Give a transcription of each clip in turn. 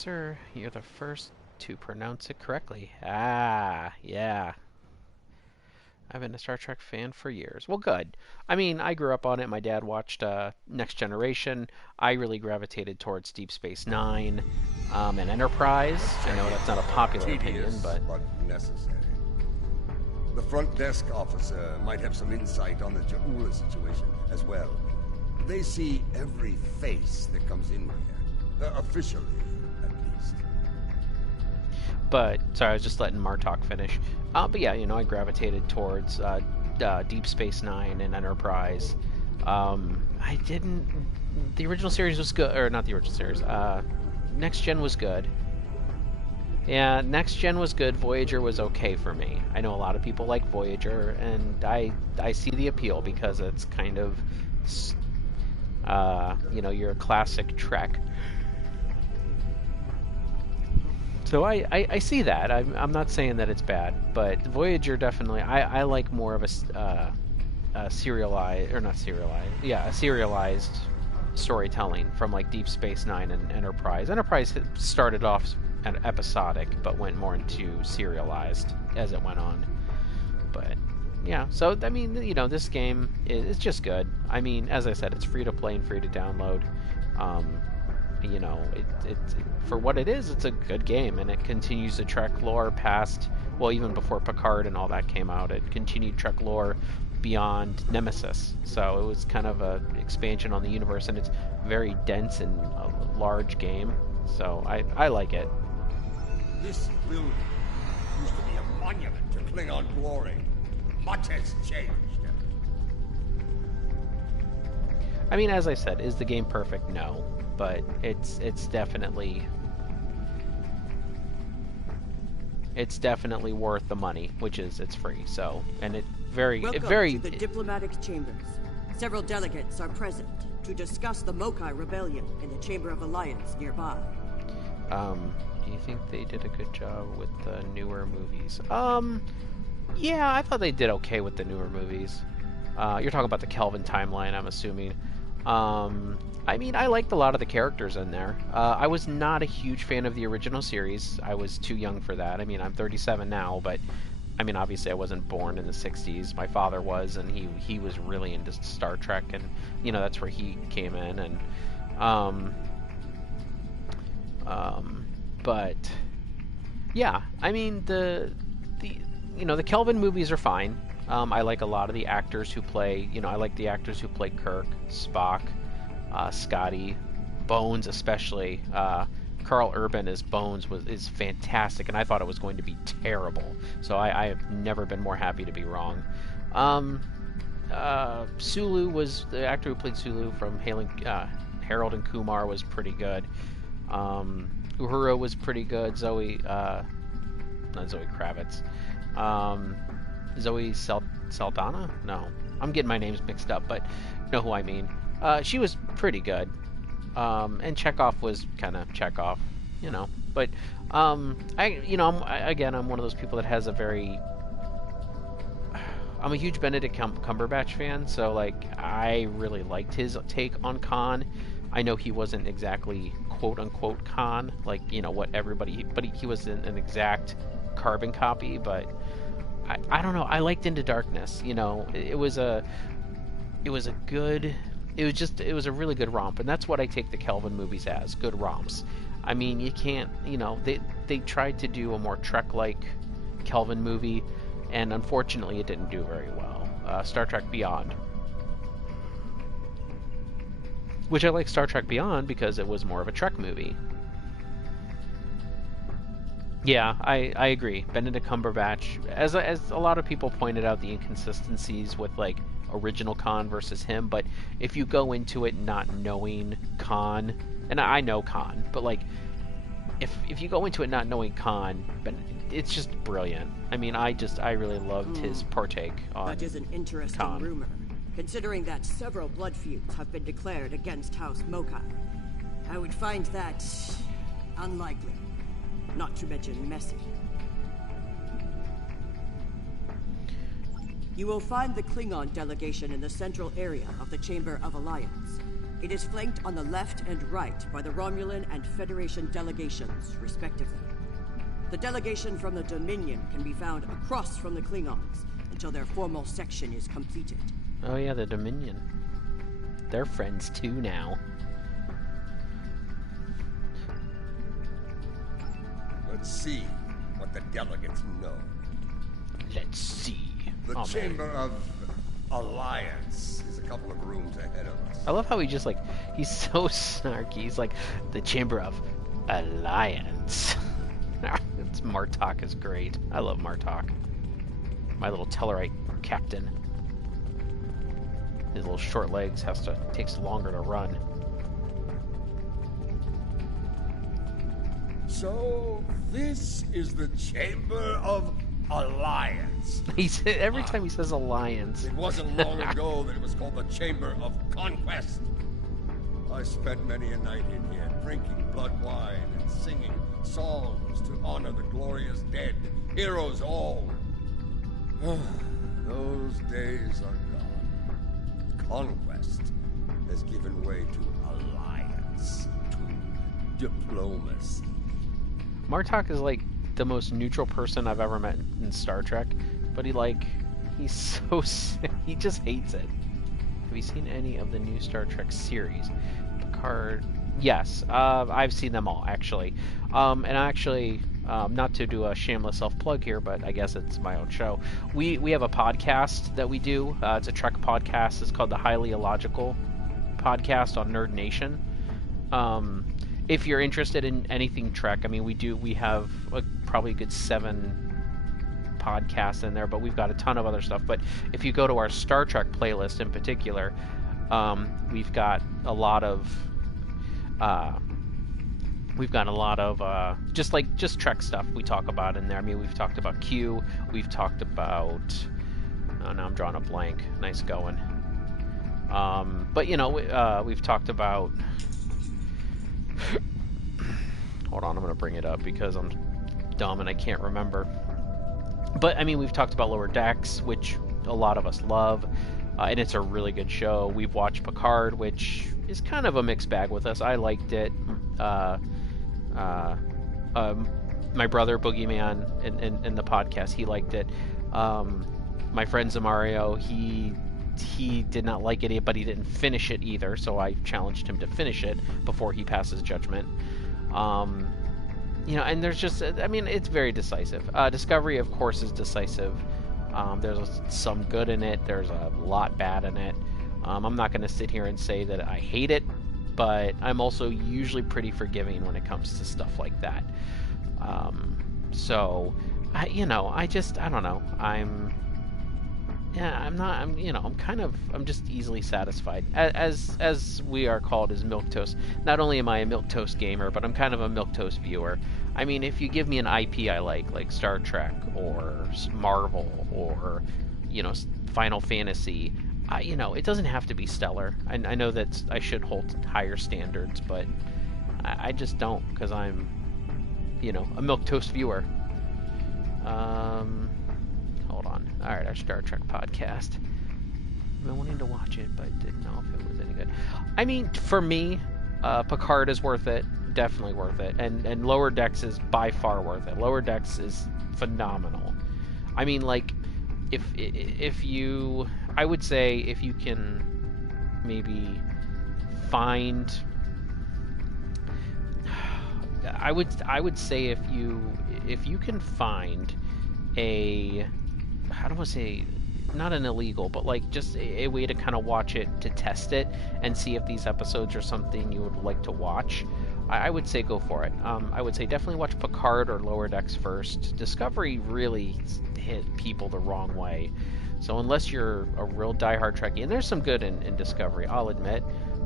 Sir, you're the first to pronounce it correctly. Ah, yeah. I've been a Star Trek fan for years. Well, good. I mean, I grew up on it. My dad watched Next Generation. I really gravitated towards Deep Space Nine and Enterprise. I know that's not a popular opinion, Tedious, but but necessary. The front desk officer might have some insight on the Ja'ula situation as well. They see every face that comes in here. Officially, at least. sorry, I was just letting Martok finish. But yeah, I gravitated towards Deep Space Nine and Enterprise. I didn't. The original series was good, or not the original series. Next Gen was good. Yeah, Next Gen was good. Voyager was okay for me. I know a lot of people like Voyager, and I see the appeal because it's kind of, you're a classic Trek. So I see that. I'm not saying that it's bad, but Voyager definitely. I like more of a serialized, or not serialized. Yeah, a serialized storytelling from like Deep Space Nine and Enterprise. Enterprise started off episodic, but went more into serialized as it went on. But yeah, so I mean, this game is just good. I mean, as I said, it's free to play and free to download. For what it is, it's a good game, and it continues the Trek lore past, well, even before Picard and all that came out. It continued Trek lore beyond Nemesis, so it was kind of a expansion on the universe, and it's very dense and a large game. So I like it. This building used to be a monument to Klingon glory. Much has changed. I mean, as I said, is the game perfect? No, but it's definitely worth the money, which is it's free. So, and Welcome to the diplomatic chambers. Several delegates are present to discuss the Mokai rebellion in the Chamber of Alliance nearby. Do you think they did a good job with the newer movies? Yeah, I thought they did okay with the newer movies. You're talking about the Kelvin timeline, I'm assuming. I mean, I liked a lot of the characters in there. I was not a huge fan of the original series. I was too young for that. I mean, I'm 37 now, but I mean, obviously I wasn't born in the 60s. My father was, and he was really into Star Trek, and, that's where he came in, and, but, yeah, I mean, the Kelvin movies are fine. I like a lot of the actors who play, I like the actors who play Kirk, Spock, Scotty, Bones especially. Carl Urban as Bones is fantastic, and I thought it was going to be terrible. So I have never been more happy to be wrong. Sulu was the actor who played Sulu from Harold and Kumar was pretty good. Uhura was pretty good. Not Zoe Kravitz. Zoe Saldana? No, I'm getting my names mixed up, but you know who I mean. She was pretty good. And Chekhov was kind of Chekhov, But I'm one of those people that has I'm a huge Benedict Cumberbatch fan, so like I really liked his take on Khan. I know he wasn't exactly quote unquote Khan, like what everybody, but he was an exact carbon copy. But I don't know. I liked Into Darkness. It was a really good romp, and that's what I take the Kelvin movies as, good romps. I mean, you can't, they tried to do a more Trek-like Kelvin movie, and unfortunately it didn't do very well. Star Trek Beyond. Which I like Star Trek Beyond because it was more of a Trek movie. Yeah, I agree. Benedict Cumberbatch, as a lot of people pointed out, the inconsistencies with like original Khan versus him, but if you go into it not knowing Khan, and I know Khan, but like if you go into it not knowing Khan, it's just brilliant. I mean, I really loved his partake on That is an interesting Khan. rumor, considering that several blood feuds have been declared against House Mokai. I would find that unlikely, not to mention messy. You will find the Klingon delegation in the central area of the Chamber of Alliance. It is flanked on the left and right by the Romulan and Federation delegations, respectively. The delegation from the Dominion can be found across from the Klingons until their formal section is completed. Oh yeah, the Dominion. They're friends too now. Let's see what the delegates know. Let's see. The Oh, Chamber man. of Alliance is a couple of rooms ahead of us. I love how he's so snarky. He's like, the Chamber of Alliance. It's Martok is great. I love Martok. My little Tellarite captain. His little short legs takes longer to run. So, this is the Chamber of Alliance. Every time he says alliance. It wasn't long ago that it was called the Chamber of Conquest. I spent many a night in here, drinking blood wine and singing songs to honor the glorious dead, heroes all. Those days are gone. Conquest has given way to alliance, to diplomacy. Martok is like the most neutral person I've ever met in Star Trek, but he's so sick. He just hates it. Have you seen any of the new Star Trek series? Picard. Yes, I've seen them all actually. And actually, not to do a shameless self-plug here, but I guess it's my own show. We have a podcast that we do. It's a Trek podcast. It's called the Highly Illogical Podcast on Nerd Nation. If you're interested in anything Trek, I mean, we have probably a good 7 podcasts in there, but we've got a ton of other stuff. But if you go to our Star Trek playlist in particular, we've got a lot of just Trek stuff we talk about in there. I mean, we've talked about Q, we've talked about, oh, now I'm drawing a blank. Nice going. But we've talked about. Hold on, I'm going to bring it up because I'm dumb and I can't remember. But, I mean, we've talked about Lower Decks, which a lot of us love, and it's a really good show. We've watched Picard, which is kind of a mixed bag with us. I liked it. My brother, Boogeyman, in the podcast, he liked it. My friend Zamario, he did not like it, but he didn't finish it either, so I challenged him to finish it before he passes judgment. And there's just, I mean, it's very decisive. Discovery, of course, is decisive. There's some good in it. There's a lot bad in it. I'm not going to sit here and say that I hate it, but I'm also usually pretty forgiving when it comes to stuff like that. I'm just easily satisfied. As we are called as milquetoast. Not only am I a milquetoast gamer, but I'm kind of a milquetoast viewer. I mean, if you give me an IP I like Star Trek or Marvel or, Final Fantasy, it doesn't have to be stellar. I know that I should hold higher standards, but I just don't, because I'm, a milquetoast viewer. Hold on. Alright, our Star Trek podcast. I've been wanting to watch it, but didn't know if it was any good. I mean, for me, Picard is worth it. Definitely worth it. And Lower Decks is by far worth it. Lower Decks is phenomenal. I mean, I would say if you can maybe find... I would say if you can find a... I don't want to say not an illegal, but just a way to kind of watch it, to test it and see if these episodes are something you would like to watch, I would say go for it. I would say definitely watch Picard or Lower Decks first. Discovery really hit people the wrong way, so unless you're a real diehard Trekkie, and there's some good in Discovery, I'll admit,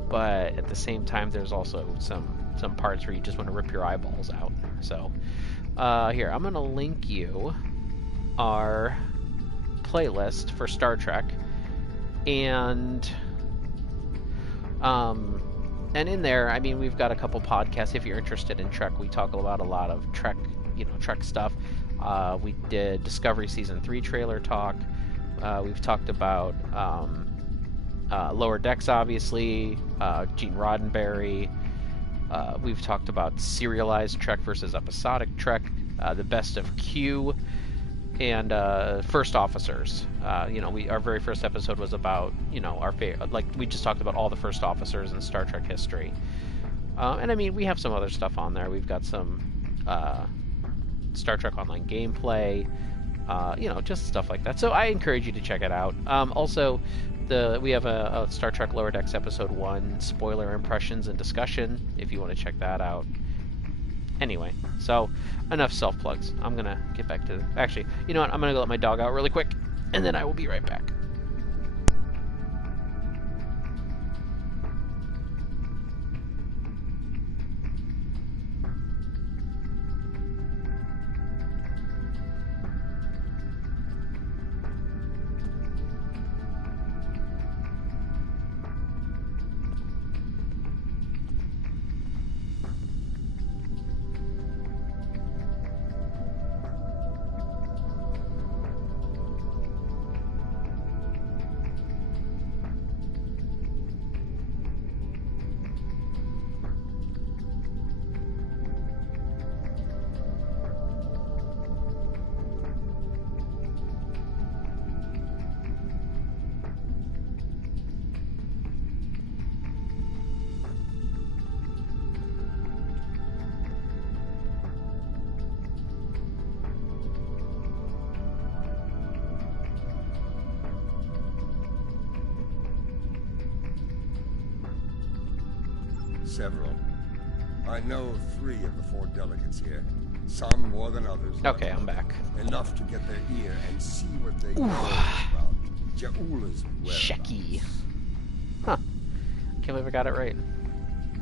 but at the same time there's also some parts where you just want to rip your eyeballs out. So here, I'm going to link you our playlist for Star Trek, and in there, I mean, we've got a couple podcasts. If you're interested in Trek, we talk about a lot of Trek stuff. We did Discovery Season 3 trailer talk. We've talked about Lower Decks, obviously, Gene Roddenberry. We've talked about serialized Trek versus episodic Trek, the best of Q, and First Officers. Our very first episode was about our favorite. Like, we just talked about all the first officers in Star Trek history. And I mean, we have some other stuff on there. We've got some Star Trek Online gameplay, just stuff like that. So I encourage you to check it out. Also, we have a Star Trek Lower Decks Episode 1 spoiler impressions and discussion, if you want to check that out. Anyway, so enough self-plugs. I'm going to get back to... Actually, you know what? I'm going to go let my dog out really quick, and then I will be right back. Several. I know 3 of the 4 delegates here. Some more than others. Okay, I'm back. Enough to get their ear and see what they know about Ja'ula's whereabouts. Shecky. Huh. Can't believe I got it right.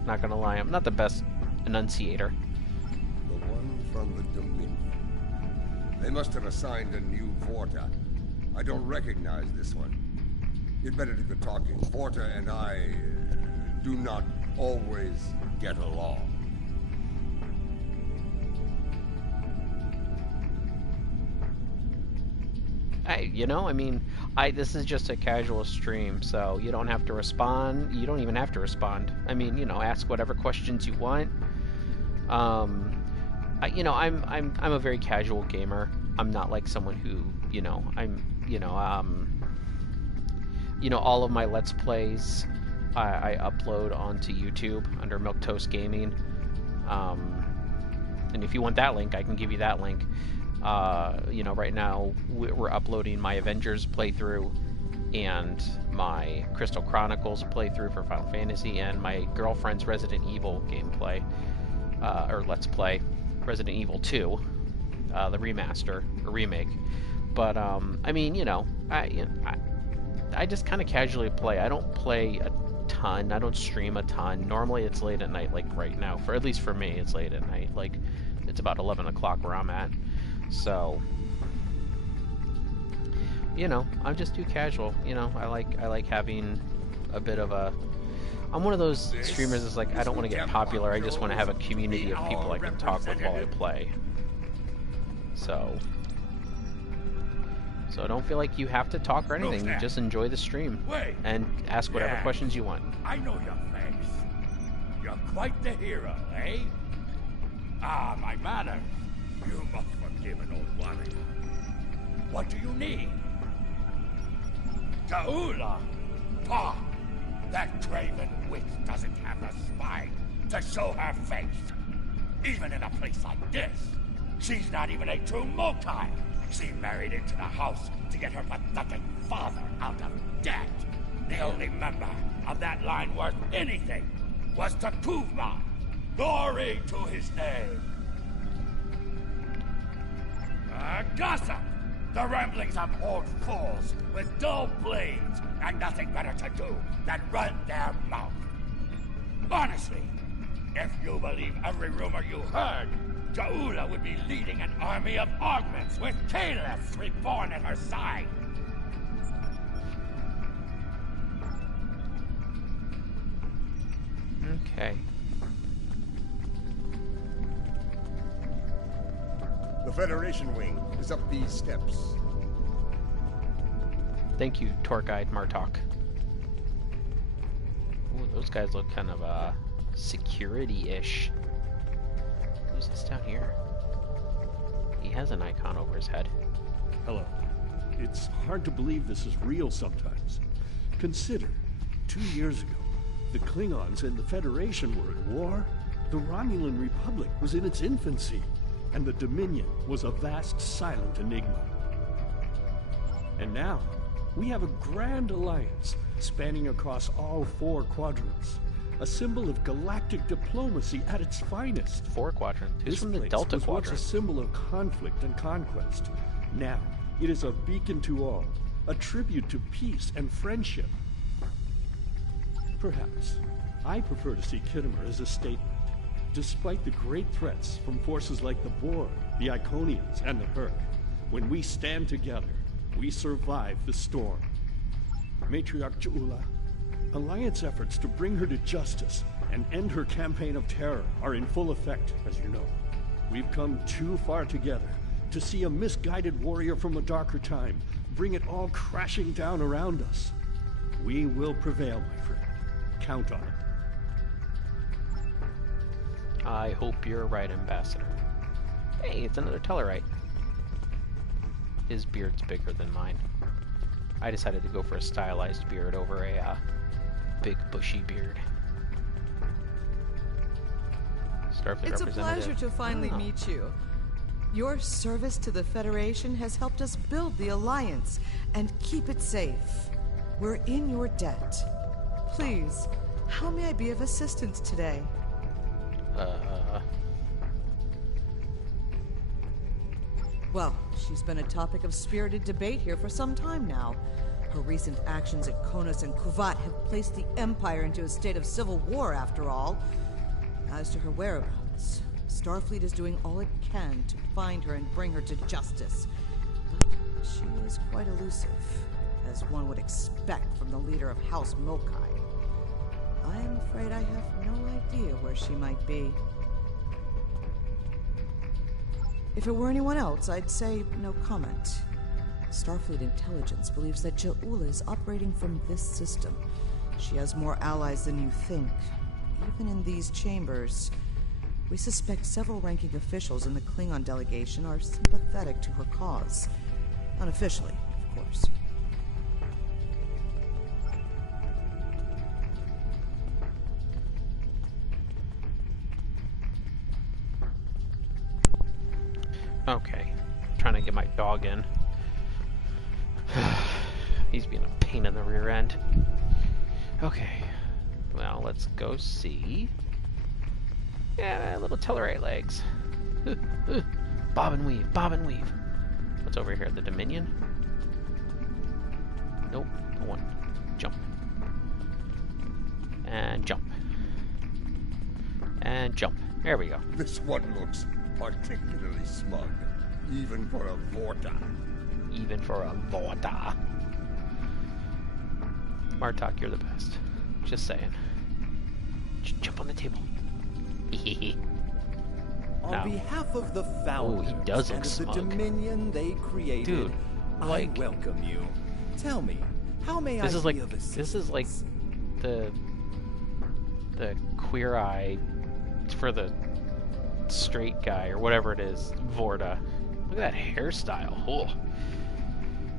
Not gonna lie, I'm not the best enunciator. The one from the Dominion. They must have assigned a new Vorta. I don't recognize this one. You'd better do the talking. Vorta and I do not always get along. This is just a casual stream, so you don't have to respond. You don't even have to respond. Ask whatever questions you want. I'm a very casual gamer. I'm not like someone who, all of my Let's Plays I upload onto YouTube under Milquetoast Gaming. And if you want that link, I can give you that link. Right now we're uploading my Avengers playthrough and my Crystal Chronicles playthrough for Final Fantasy and my girlfriend's Resident Evil gameplay, or Let's Play, Resident Evil 2, the remaster or remake. But I just kind of casually play. I don't play a ton. I don't stream a ton. Normally it's late at night, like right now. At least for me, it's late at night. Like, it's about 11 o'clock where I'm at. So, I'm just too casual. I like having a bit of a... I'm one of those streamers that's like, I don't want to get popular. I just want to have a community of people I can talk with while I play. So don't feel like you have to talk or anything. You just enjoy the stream and ask whatever questions you want. I know your face. You're quite the hero, eh? Ah, my manners. You must forgive an old warrior. What do you need? Ja'ula! Pah! That craven witch doesn't have the spine to show her face. Even in a place like this, she's not even a true Mokai. She married into the house to get her pathetic father out of debt. The only member of that line worth anything was T'Kuvma. Glory to his name. Gossip! The ramblings of old fools with dull blades and nothing better to do than run their mouth. Honestly, if you believe every rumor you heard, Ja'ula would be leading an army of augments with Caliph reborn at her side. Okay. The Federation wing is up these steps. Thank you, tour guide Martok. Ooh, those guys look kind of security-ish. Who's this down here? He has an icon over his head. Hello. It's hard to believe this is real sometimes. Consider, 2 years ago, the Klingons and the Federation were at war. The Romulan Republic was in its infancy, and the Dominion was a vast silent enigma. And now, we have a grand alliance spanning across all 4 quadrants, a symbol of galactic diplomacy at its finest. 4 quadrants. Who's This from the place Delta was once Quadrant? a symbol of conflict and conquest. Now, it is a beacon to all, a tribute to peace and friendship. Perhaps, I prefer to see Kittimer as a statement. Despite the great threats from forces like the Borg, the Iconians, and the Hurk, when we stand together, we survive the storm. Matriarch Ja'ula, Alliance efforts to bring her to justice and end her campaign of terror are in full effect, as you know. We've come too far together to see a misguided warrior from a darker time bring it all crashing down around us. We will prevail, my friend. Count on it. I hope you're right, Ambassador. Hey, it's another Tellarite. His beard's bigger than mine. I decided to go for a stylized beard over a big bushy beard. Starfleet It's a representative. pleasure to finally Oh. meet you. Your service to the Federation has helped us build the Alliance and keep it safe. We're in your debt. Please, how may I be of assistance today? Well, she's been a topic of spirited debate here for some time now. Her recent actions at Konos and Kuvat have placed the Empire into a state of civil war, after all. As to her whereabouts, Starfleet is doing all it can to find her and bring her to justice. But she is quite elusive, as one would expect from the leader of House Mokai. I'm afraid I have no idea where she might be. If it were anyone else, I'd say no comment. Starfleet intelligence believes that Ja'ula is operating from this system. She has more allies than you think. Even in these chambers, we suspect several ranking officials in the Klingon delegation are sympathetic to her cause. Unofficially, of course. Okay. Trying to get my dog in. He's being a pain in the rear end. Okay. Well, let's go see. Yeah, little Tellarite legs. Bob and weave, bob and weave. What's over here? The Dominion? Nope. No one. Jump. And jump. And jump. There we go. This one looks particularly smug, even for a Vorta. Even for a Vorta. Martok, you're the best. Just saying. Jump on the table. On Now. behalf of the founders he does look and of the smug. Dominion they created, Dude, like- I welcome you. Tell me, how may This I is like be of assistance? this is like the Queer Eye for the straight guy or whatever it is, Vorta. Look at that hairstyle. Oh.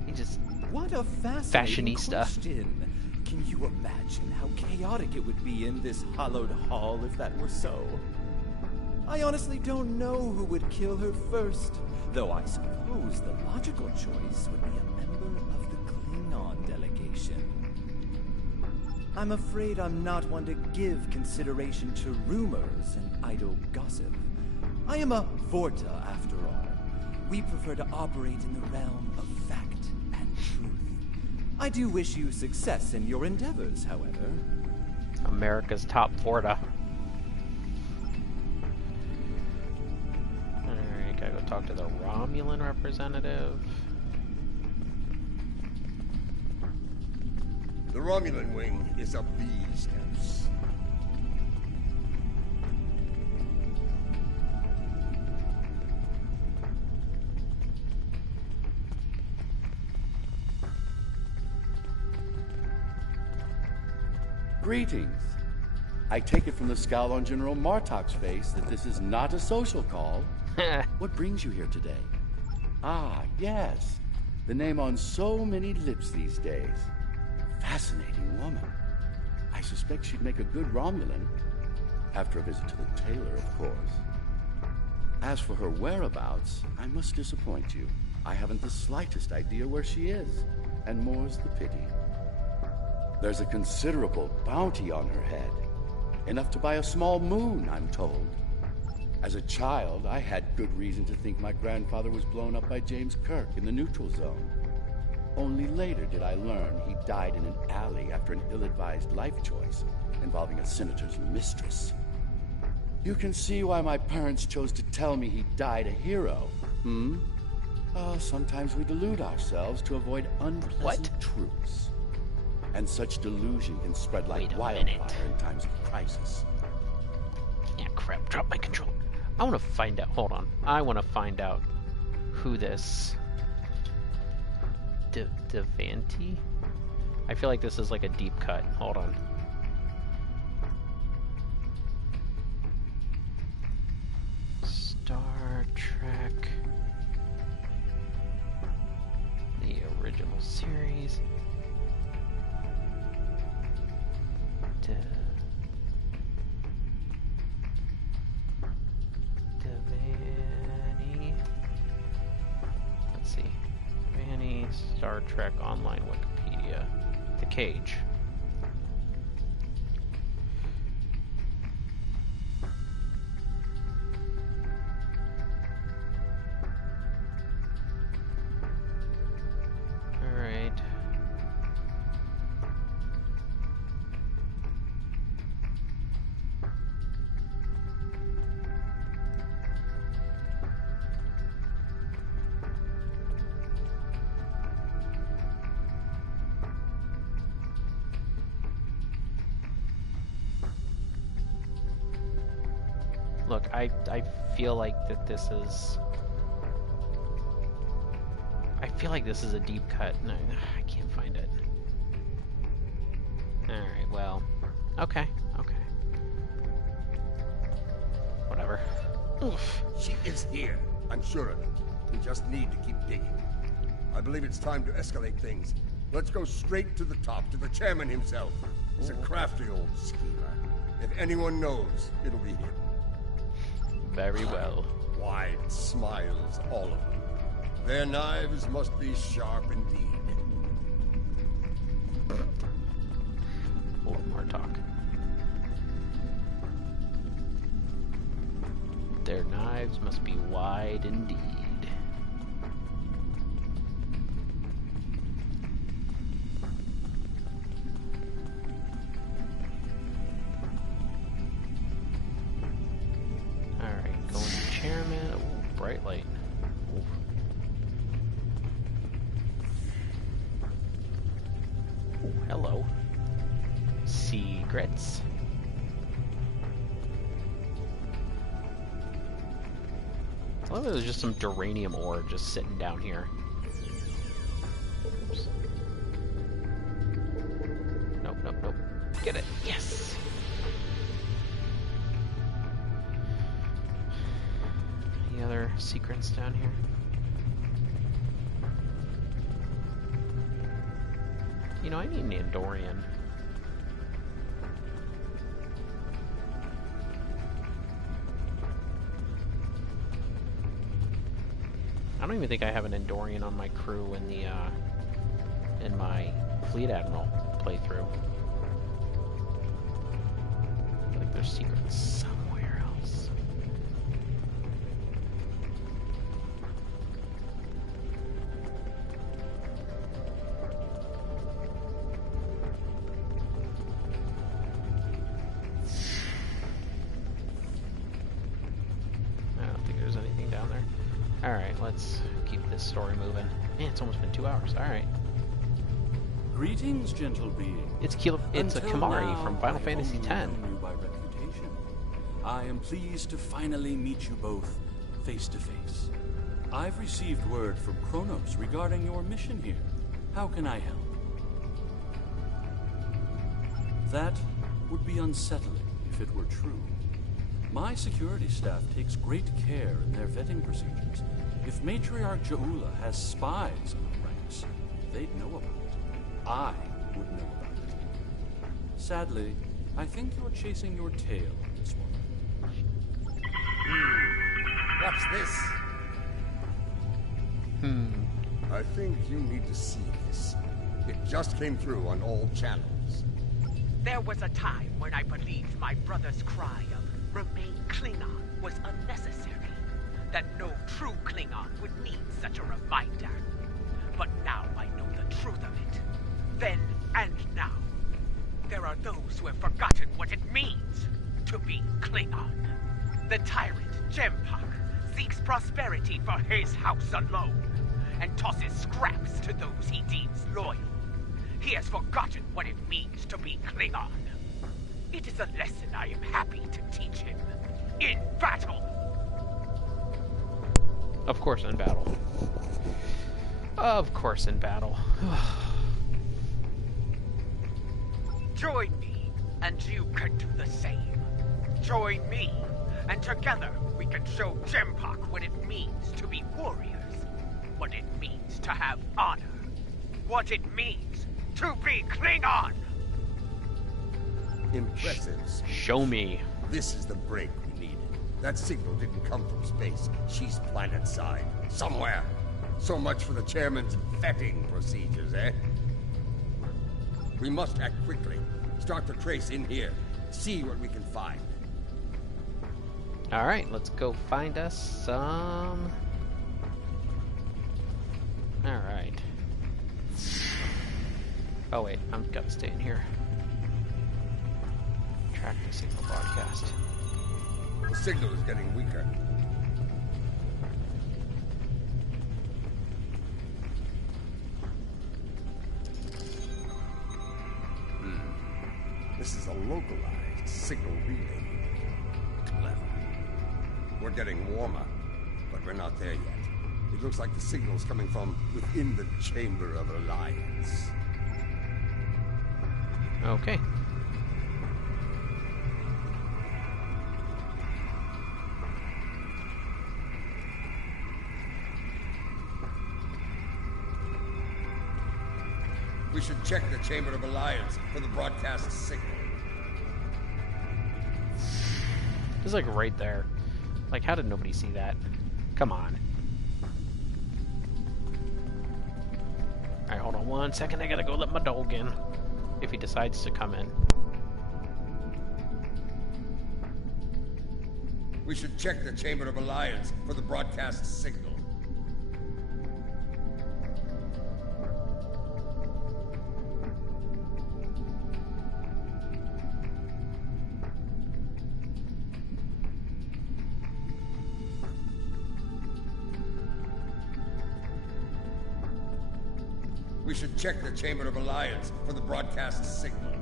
He just What a fascinating Fashionista. question. Can you imagine how chaotic it would be in this hallowed hall if that were so? I honestly don't know who would kill her first, though I suppose the logical choice would be a member of the Klingon delegation. I'm afraid I'm not one to give consideration to rumors and idle gossip. I am a Vorta, after all. We prefer to operate in the realm of fact and truth. I do wish you success in your endeavors, however. America's top Vorta. Alright, gotta go talk to the Romulan representative. The Romulan wing is up these steps. Greetings. I take it from the scowl on General Martok's face that this is not a social call. What brings you here today? Ah, yes. The name on so many lips these days. Fascinating woman. I suspect she'd make a good Romulan. After a visit to the tailor, of course. As for her whereabouts, I must disappoint you. I haven't the slightest idea where she is, and more's the pity. There's a considerable bounty on her head. Enough to buy a small moon, I'm told. As a child, I had good reason to think my grandfather was blown up by James Kirk in the neutral zone. Only later did I learn he died in an alley after an ill-advised life choice involving a senator's mistress. You can see why my parents chose to tell me he died a hero. Sometimes we delude ourselves to avoid unpleasant truths. And such delusion can spread like wildfire in times of crisis. Yeah, crap. Drop my controller. I want to find out. Hold on. I want to find out who this Devanti? I feel like this is like a deep cut. Hold on. Star Trek. The original series. Devanti. Let's see. Devanti, Star Trek Online Wikipedia. The Cage. Alright. Look, I feel like that this is... I feel like this is a deep cut. No, I can't find it. Alright, well... Okay. Whatever. Oof. She is here. I'm sure of it. We just need to keep digging. I believe it's time to escalate things. Let's go straight to the top, to the chairman himself. He's a crafty old schemer. If anyone knows, it'll be him. Very well. Wide smiles, all of them. Their knives must be sharp indeed. Lord Martok. Their knives must be wide indeed. Bright light. Oof. Ooh, hello. Secrets. I love that there's just some duranium ore just sitting down here. Oops. Nope. Get it. Yes! Any other secrets down here? You know, I need an Andorian. I don't even think I have an Andorian on my crew in the in my Fleet Admiral playthrough. I feel like there's secrets somewhere else. I don't think there's anything down there. Alright, let's keep this story moving. Man, it's almost been 2 hours. Alright. Greetings, gentle being. It's a Kimahri from Final Fantasy X. You by reputation. I am pleased to finally meet you both face to face. I've received word from Kronos regarding your mission here. How can I help? That would be unsettling if it were true. My security staff takes great care in their vetting procedures. If Matriarch Ja'ula has spies in the ranks, they'd know about it. I would know about it. Sadly, I think you're chasing your tail on this one. What's this? I think you need to see this. It just came through on all channels. There was a time when I believed my brother's cry of "Remain Klingon" was unnecessary. That no true Klingon would need such a reminder. But now I know the truth of it. Then and now. There are those who have forgotten what it means to be Klingon. The tyrant, Jempak, seeks prosperity for his house alone, and tosses scraps to those he deems loyal. He has forgotten what it means to be Klingon. It is a lesson I am happy to teach him. In battle! Of course in battle. Of course in battle. Join me, and you can do the same. Join me, and together we can show Jempak what it means to be warriors. What it means to have honor. What it means to be Klingon! Impressive. Show me. This is the break we needed. That signal didn't come from space. She's planet-side. Somewhere. So much for the chairman's vetting procedures, eh? We must act quickly. Start the trace in here. See what we can find. Alright, let's go find us some... Alright. Oh wait, I'm gonna stay in here. Track the signal broadcast. The signal is getting weaker. This is a localized signal relay. Clever. We're getting warmer, but we're not there yet. It looks like the signal's coming from within the Chamber of Alliance. Okay. We should check the Chamber of Alliance for the broadcast signal. It's like right there. Like, how did nobody see that? Come on. Alright, hold on 1 second. I gotta go let my dog in. If he decides to come in. We should check the Chamber of Alliance for the broadcast signal. We should check the Chamber of Alliance for the broadcast signal.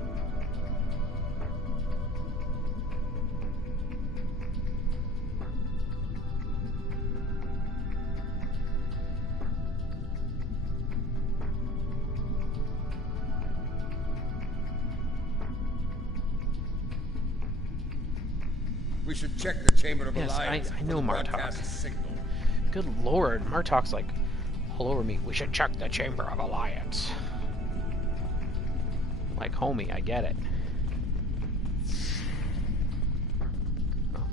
We should check the Chamber of Alliance I know for the Martok. broadcast signal. Good lord, Martok's like all over me. We should check the Chamber of Alliance. Like, homie, I get it. Oh.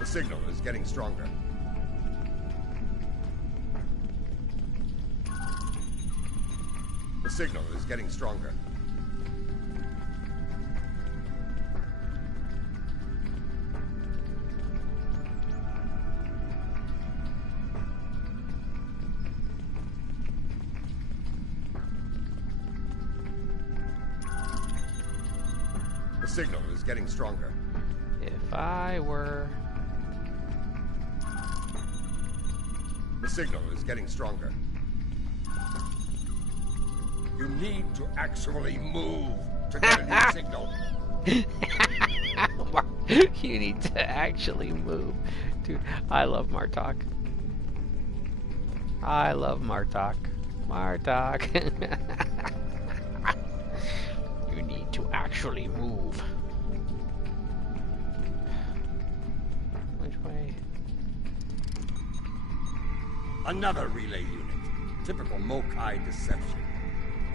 The signal is getting stronger. The signal is getting stronger. The signal is getting stronger. If I were... The signal is getting stronger. You need to actually move to get a new signal. You need to actually move. Dude, I love Martok. I love Martok. Martok. You need to actually move. Which way? Another relay unit. Typical Mokai deception.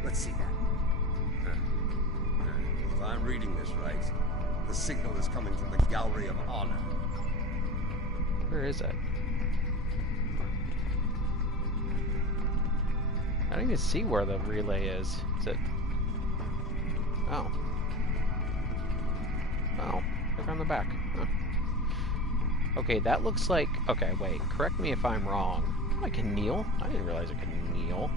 Let's see that. If I'm reading this right, the signal is coming from the Gallery of Honor. Where is it? I don't even see where the relay is. Is it? Oh. Oh, look on the back. Huh. Okay, that looks like... Okay, wait. Correct me if I'm wrong. Oh, I can kneel? I didn't realize I could kneel.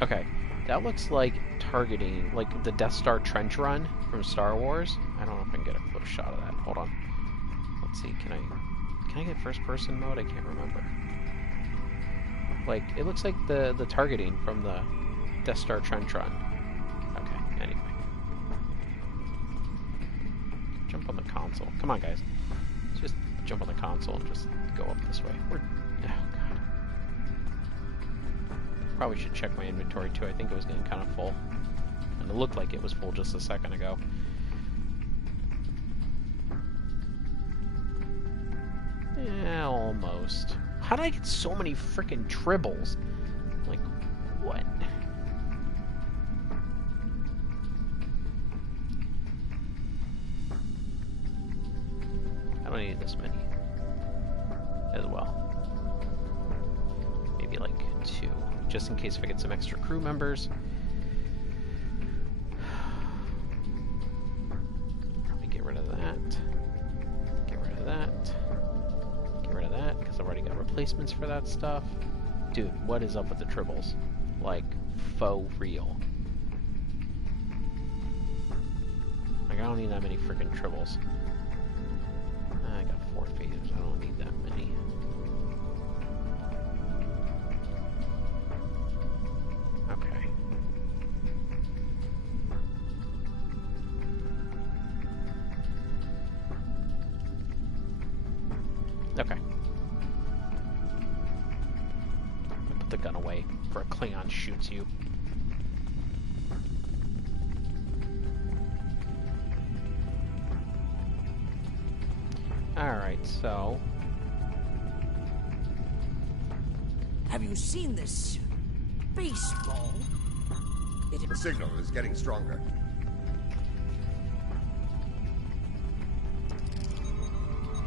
Okay. That looks like targeting, like the Death Star trench run from Star Wars. I don't know if I can get a close shot of that. Hold on. Let's see. Can I get first person mode? I can't remember. Like, it looks like the targeting from the Death Star trench run. Okay, anyway. Jump on the console. Come on, guys. Just jump on the console and just go up this way. Oh, God. Probably should check my inventory, too. I think it was getting kind of full. And it looked like it was full just a second ago. Yeah, almost. How did I get so many frickin' tribbles? Like, what? I don't need this many as well. Maybe like 2, just in case if I get some extra crew members. Probably get rid of that. Get rid of that. Get rid of that, because I've already got replacements for that stuff. Dude, what is up with the tribbles? Like, faux real. Like, I don't need that many freaking tribbles. I got 4 phasers, I don't need that many. Okay. Okay. Put the gun away before a Klingon shoots you. Alright, so... Have you seen this baseball? The signal is getting stronger.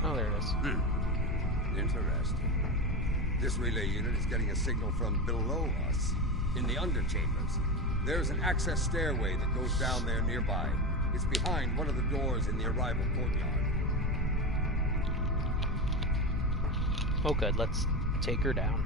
Oh, there it is. Interesting. This relay unit is getting a signal from below us, in the underchambers. There's an access stairway that goes down there nearby. It's behind one of the doors in the arrival courtyard. Oh, good. Let's take her down.